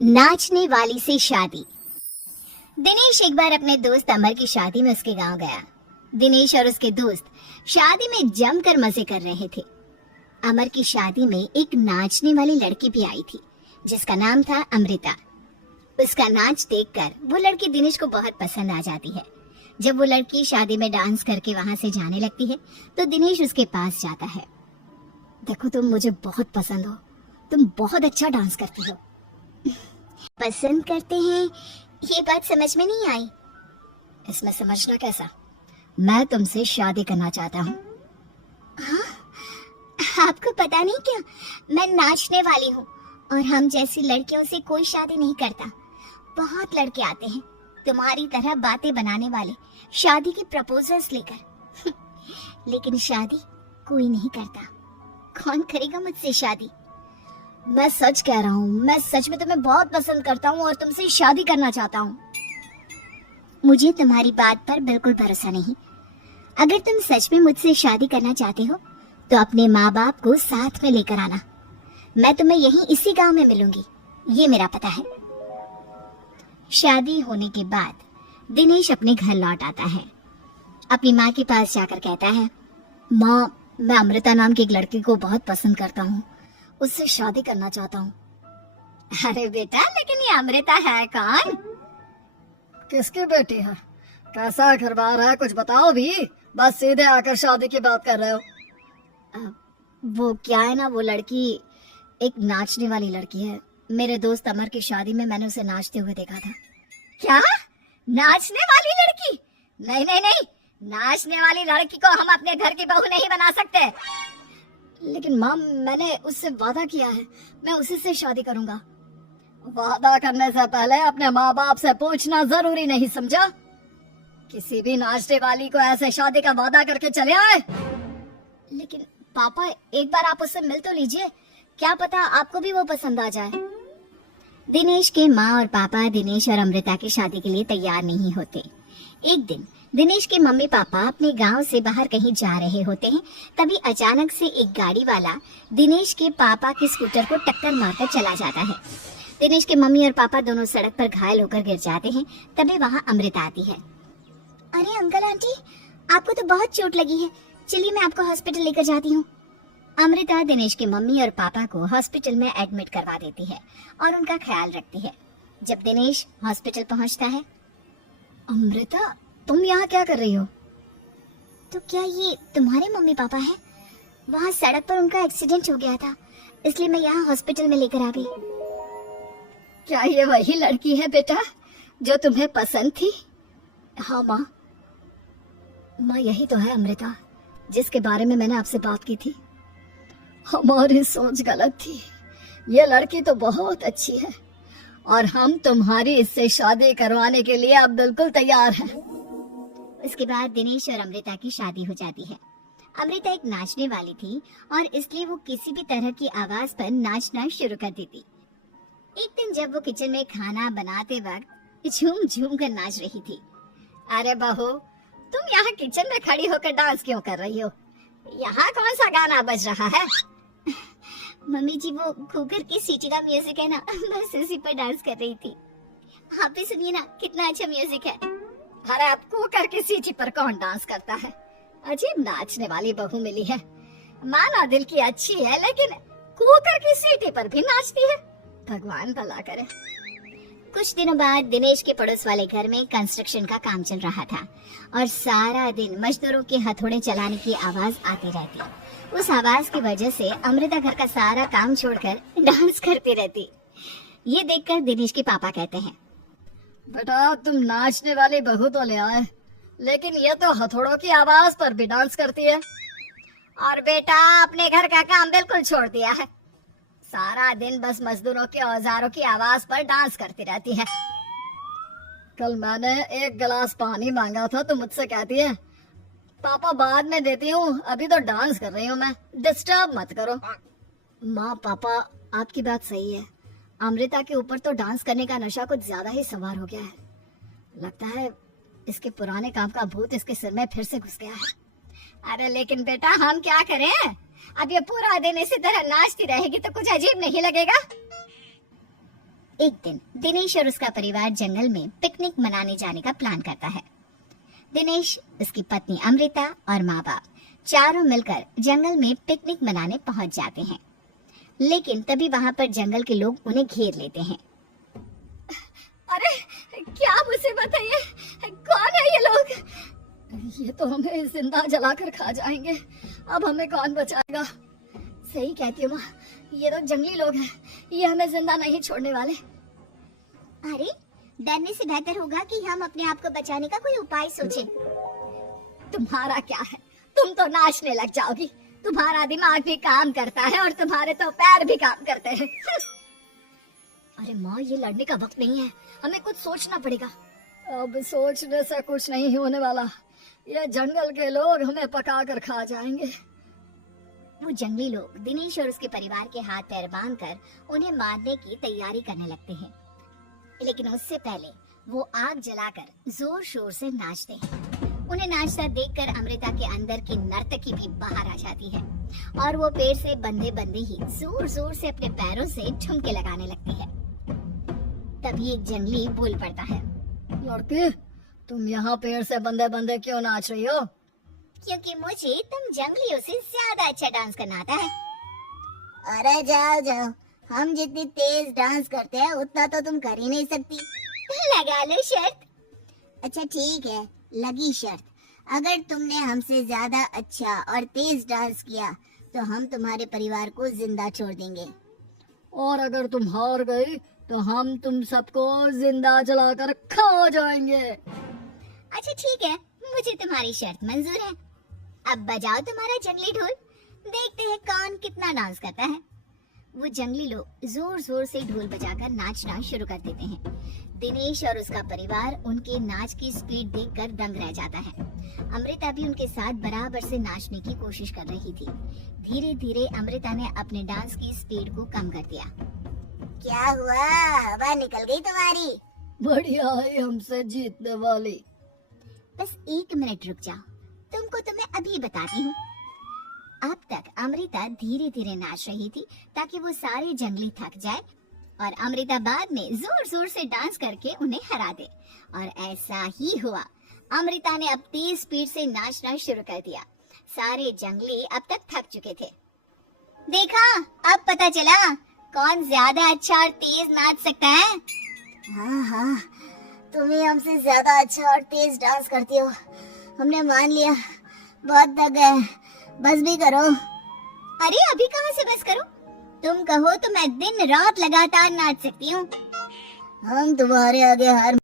नाचने वाली से शादी। दिनेश एक बार अपने दोस्त अमर की शादी में उसके गांव गया। दिनेश और उसके दोस्त शादी में जमकर मजे कर रहे थे। अमर की शादी में एक नाचने वाली लड़की भी आई थी जिसका नाम था अमृता। उसका नाच देखकर वो लड़की दिनेश को बहुत पसंद आ जाती है। जब वो लड़की शादी में डांस करके वहां से जाने लगती है तो दिनेश उसके पास जाता है। देखो, तुम मुझे बहुत पसंद हो, तुम बहुत अच्छा डांस करती हो। पसंद करते हैं, ये बात समझ में नहीं आई। इसमें समझना कैसा? मैं तुमसे शादी करना चाहता हूँ। हाँ, आपको पता नहीं क्या, मैं नाचने वाली हूँ और हम जैसी लड़कियों से कोई शादी नहीं करता। बहुत लड़के आते हैं तुम्हारी तरह बातें बनाने वाले, शादी के प्रपोजल्स लेकर लेकिन शादी कोई नहीं करता। कौन करेगा मुझसे शादी? मैं सच कह रहा हूँ, मैं सच में तुम्हें बहुत पसंद करता हूँ और तुमसे शादी करना चाहता हूँ। मुझे तुम्हारी बात पर बिल्कुल भरोसा नहीं। अगर तुम सच में मुझसे शादी करना चाहते हो तो अपने माँ बाप को साथ में लेकर आना। मैं तुम्हें यहीं इसी गांव में मिलूंगी, ये मेरा पता है। शादी होने के बाद दिनेश अपने घर लौट आता है। अपनी माँ के पास जाकर कहता है, माँ, मैं अमृता नाम की एक लड़की को बहुत पसंद करता हूँ, उससे शादी करना चाहता हूँ। अरे बेटा, लेकिन ये अमृता है कौन? किसकी बेटी है? कैसा घर बार है, कुछ बताओ भी। बस सीधे आकर शादी की बात कर रहे हो। वो क्या है ना, वो लड़की एक नाचने वाली लड़की है। मेरे दोस्त अमर की शादी में मैंने उसे नाचते हुए देखा था। क्या? नाचने वाली लड़की? नहीं नहीं नहीं, नाचने वाली लड़की को हम अपने घर की बहू नहीं बना सकते। लेकिन माँ, मैंने उससे वादा किया है, मैं उसी से शादी करूंगा। वादा करने से पहले अपने माँ बाप से पूछना जरूरी नहीं समझा? किसी भी नाचने वाली को ऐसे शादी का वादा करके चले आए। लेकिन पापा, एक बार आप उससे मिल तो लीजिए, क्या पता आपको भी वो पसंद आ जाए। दिनेश के माँ और पापा दिनेश और अमृता की शादी के लिए तैयार नहीं होते। एक दिन दिनेश के मम्मी पापा अपने गांव से बाहर कहीं जा रहे होते हैं। तभी अचानक से एक गाड़ी वाला दिनेश के पापा के स्कूटर को टक्कर मारकर चला जाता है। दिनेश के मम्मी और पापा दोनों सड़क पर घायल होकर गिर जाते हैं। तभी वहाँ अमृता आती है। अरे अंकल आंटी, आपको तो बहुत चोट लगी है, चलिए मैं आपको हॉस्पिटल लेकर जाती हूँ। अमृता दिनेश के मम्मी और पापा को हॉस्पिटल में एडमिट करवा देती है और उनका ख्याल रखती है। जब दिनेश हॉस्पिटल पहुँचता है, अमृता, तुम यहाँ क्या कर रही हो? तो क्या ये तुम्हारे मम्मी पापा हैं? वहाँ सड़क पर उनका एक्सीडेंट हो गया था, इसलिए मैं यहाँ हॉस्पिटल में लेकर आ गई। क्या ये वही लड़की है बेटा जो तुम्हें पसंद थी? हाँ माँ। माँ, यही तो है अमृता जिसके बारे में मैंने आपसे बात की थी। हमारी सोच गलत थी। ये लड़की तो बहुत अच्छी है और हम तुम्हारी इससे शादी करवाने के लिए अब बिल्कुल तैयार हैं। उसके बाद दिनेश और अमृता की शादी हो जाती है। अमृता एक नाचने वाली थी और इसलिए वो किसी भी तरह की आवाज पर नाचना शुरू कर देती। एक दिन जब वो किचन में खाना बनाते वक्त झूम झूम कर नाच रही थी। अरे बहू, तुम यहाँ किचन में खड़ी होकर डांस क्यों कर रही हो? यहाँ कौन सा गाना बज रहा है? मम्मी जी, वो कुकर की सीटी का म्यूजिक है ना, बस उसी पर डांस कर रही थी। आप भी सुनिए ना, कितना अच्छा म्यूजिक है। अरे अब कुकर की सीटी पर कौन डांस करता है? अजीब नाचने वाली बहू मिली है। माना दिल की अच्छी है, लेकिन कुकर की सीटी पर भी नाचती है। भगवान भला करे। कुछ दिनों बाद दिनेश के पड़ोस वाले घर में कंस्ट्रक्शन का काम चल रहा था और सारा दिन मजदूरों के हथौड़े चलाने की आवाज आती रहती। उस आवाज की वजह से अमृता घर का सारा काम छोड़कर डांस करती रहती। ये देखकर दिनेश के पापा कहते हैं, बेटा, तुम नाचने वाली बहू तो ले आए, लेकिन ये तो हथौड़ों की आवाज पर भी डांस करती है। और बेटा, अपने घर का काम बिल्कुल छोड़ दिया है, सारा दिन बस मजदूरों के औजारों की आवाज पर डांस करती रहती है। कल मैंने एक गिलास पानी मांगा था तो मुझसे कहती है, पापा बाद में देती हूँ, अभी तो डांस कर रही हूँ मैं, डिस्टर्ब मत करो। माँ पापा, आपकी बात सही है। अमृता के ऊपर तो डांस करने का नशा कुछ ज्यादा ही सवार हो गया है। लगता है इसके पुराने काम का भूत इसके सिर में फिर से घुस गया है। अरे लेकिन बेटा, हम क्या करें? अब ये पूरा दिन इसी तरह नाचती रहेगी तो कुछ अजीब नहीं लगेगा? एक दिन दिनेश और उसका परिवार जंगल में पिकनिक मनाने जाने का प्लान करता है। दिनेश, उसकी पत्नी अमृता और माँ बाप चारों मिलकर जंगल में पिकनिक मनाने पहुंच जाते हैं। लेकिन तभी वहां पर जंगल के लोग उन्हें घेर लेते हैं। अरे क्या मुसीबत है ये? कौन है ये लोग? ये तो हमें जिंदा जलाकर खा जाएंगे। अब हमें कौन बचाएगा? सही कहती हूँ माँ, ये तो जंगली लोग हैं, ये हमें जिंदा नहीं छोड़ने वाले। अरे, डरने से बेहतर होगा कि हम अपने आप को बचाने का कोई उपाय सोचें। तुम्हारा क्या है, तुम तो नाचने लग जाओगी। तुम्हारा दिमाग भी काम करता है और तुम्हारे तो पैर भी काम करते हैं। अरे माँ, ये लड़ने का वक्त नहीं है, हमें कुछ सोचना पड़ेगा। अब सोचने से कुछ नहीं होने वाला, ये जंगल के लोग हमें पका कर खा जाएंगे। वो जंगली लोग दिनेश और उसके परिवार के हाथ पैर बांधकर उन्हें मारने की तैयारी करने लगते हैं। लेकिन उससे पहले वो आग जलाकर जोर शोर से नाचते हैं। उन्हें नाचता देखकर अमृता के अंदर की नर्तकी भी बाहर आ जाती है और वो पेड़ से बंधे बंधे ही जोर जोर से अपने पैरों से ठुमके लगाने लगती है। तभी एक जंगली बोल पड़ता है, लड़की, तुम यहाँ पेड़ से बंधे बंधे क्यों नाच रही हो? क्योंकि मुझे तुम जंगलियों से ज्यादा अच्छा डांस करना आता है। अरे जाओ जाओ, हम जितनी तेज डांस करते हैं उतना तो तुम कर ही नहीं सकती। लगा लो शर्त। अच्छा ठीक है, लगी शर्त। अगर तुमने हमसे ज्यादा अच्छा और तेज डांस किया तो हम तुम्हारे परिवार को जिंदा छोड़ देंगे। और अगर तुम हार गई तो हम तुम सबको जिंदा जलाकर खा जाएंगे। अच्छा ठीक है, मुझे तुम्हारी शर्त मंजूर है। अब बजाओ तुम्हारा जंगली ढोल, देखते हैं कौन कितना डांस करता है। वो जंगली लोग जोर जोर से ढोल बजाकर नाचना शुरू कर देते हैं। दिनेश और उसका परिवार उनके नाच की स्पीड देखकर दंग रह जाता है। अमृता भी उनके साथ बराबर से नाचने की कोशिश कर रही थी। धीरे धीरे अमृता ने अपने डांस की स्पीड को कम कर दिया। क्या हुआ, हवा निकल गई तुम्हारी? बढ़िया है हमसे जीतने वाली। बस 1 मिनट रुक जाओ, तुमको तो मैं अभी बताती हूँ। अब तक अमृता धीरे धीरे नाच रही थी ताकि वो सारे जंगली थक जाए और अमृता बाद में जोर जोर से डांस करके उन्हें हरा दे। और ऐसा ही हुआ। अमृता ने अब तेज स्पीड से नाचना शुरू कर दिया। सारे जंगली अब तक थक चुके थे। देखा, अब पता चला कौन ज्यादा अच्छा और तेज नाच सकता है। हाँ हाँ, तुम ही हमसे ज्यादा अच्छा और तेज डांस करती हो। हमने मान लिया, बहुत थक गए, बस भी करो। अरे अभी कहाँ से बस करूं? तुम कहो तो मैं दिन रात लगातार नाच सकती हूँ। हम तुम्हारे आगे हार